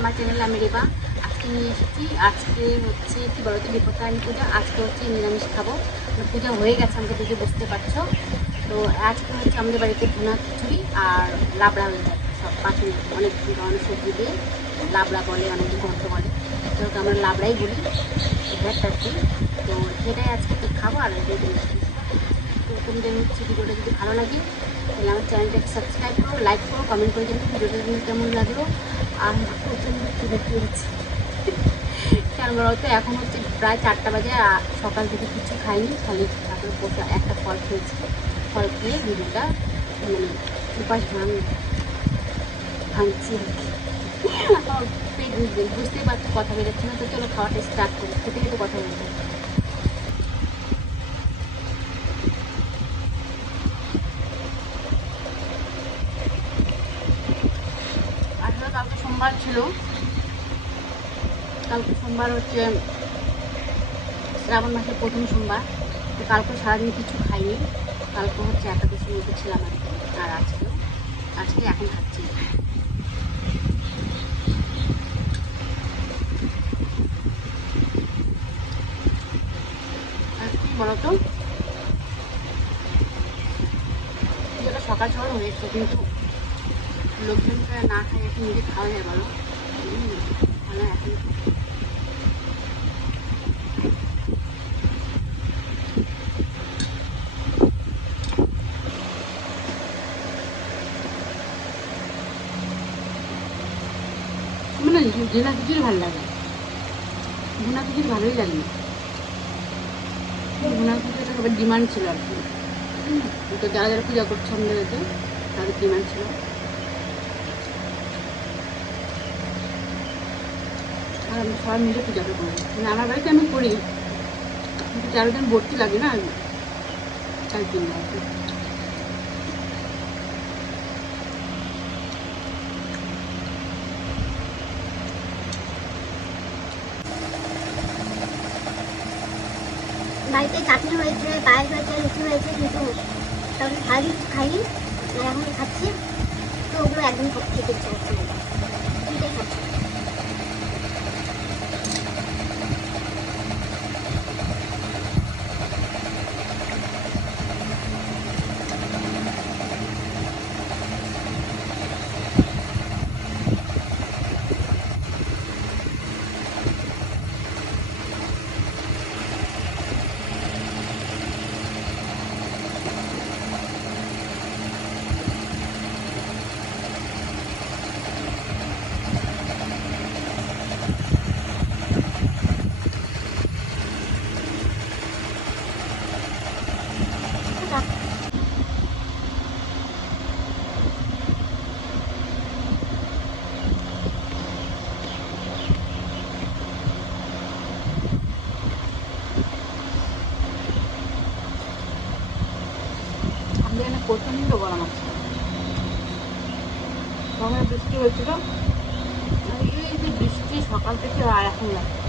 আমার চ্যানেলে আমি রেবা। আজকে নিয়ে এসেছি, আজকে হচ্ছে কি বলতো, বিপত্তারিণী পূজা। আজকে হচ্ছে নিরামিষ খাবো, পূজা হয়ে গেছে আমাকে দেখে বুঝতে পারছো। তো আজকে হচ্ছে আমাদের বাড়িতে ভুনা খিচুড়ি আর লাবড়া হয়ে যাবে, সব পাশে অনেক ধরনের সবজি দিয়ে লাবড়া বলে, অনেকে ঘন্ট বলে, তো আমরা লাবড়াই বলি ভেটটাকে। তো সেটাই আজকে তো খাবো আর এটাই দিয়েছি। তো তোমাদের হচ্ছে ভিডিওটা যদি ভালো লাগে তাহলে আমার চ্যানেলটাকে সাবস্ক্রাইব করো, লাইক করো, কমেন্ট করে জানাও ভিডিওটা তোমার কেমন লাগলো। আর প্রচণ্ড খিদে পেয়েছি, কারণ বলতো এখন হচ্ছে প্রায় 4টা বাজে, সকাল থেকে কিছু খাইনি, খালি তারপরে বসে একটা ফল খেয়েছি। ফল খেয়ে ভিডিওটা মানে উপাস ভাঙছি আর কি। আমার পেট বুঝতেই পারছি কথা বেরোচ্ছে না। তো চলো খাওয়াটা স্টার্ট করি, খেতে খেতে কথা বলতে। আসলে কালকে সোমবার ছিল, কালকে সোমবার হচ্ছে শ্রাবণ মাসের প্রথম সোমবার। তো কালকে সারাদিন কিছু খাইনি, কালকে হচ্ছে একাদশীর মধ্যে ছিলাম আর কি। আর আজকে এখন খাচ্ছি। আর কি বলতো, যেটা সকাল সকাল হয়েছে, কিন্তু লোকজনকে না খাই এখন নিজে খাওয়া যায় বলো। ভালো এখন মানে ভুনা খিচুড়ি ভালো লাগে, ভুনা খিচুড়ি ভালোই লাগে না। ভুনা খিচুড়িটা সবার ডিমান্ড ছিল আর কি। তো যারা যারা পূজা করছে আমাদের এতে, তাদের ডিমান্ড ছিল। আর আমি সবাই মিলে পূজাটা করি, মানে আমার বাড়িতে আমি করি, কিন্তু 4 জন ভর্তি লাগে না, তার জন্য আর কি। বাড়িতে চাটনি হয়েছে, পায়েস হয়েছে, লুচি হয়েছে, কিন্তু তখন সারাদিন কিছু খাইনি আর এখন খাচ্ছি। তো ওগুলো একদম খেতে ইচ্ছা হচ্ছে না, এটাই খাচ্ছি। আমাদের এখানে প্রচণ্ড গরম আছে, গরমের বৃষ্টি হয়েছিল, আর এই যে বৃষ্টি সকাল থেকে আর এখন লাগছে।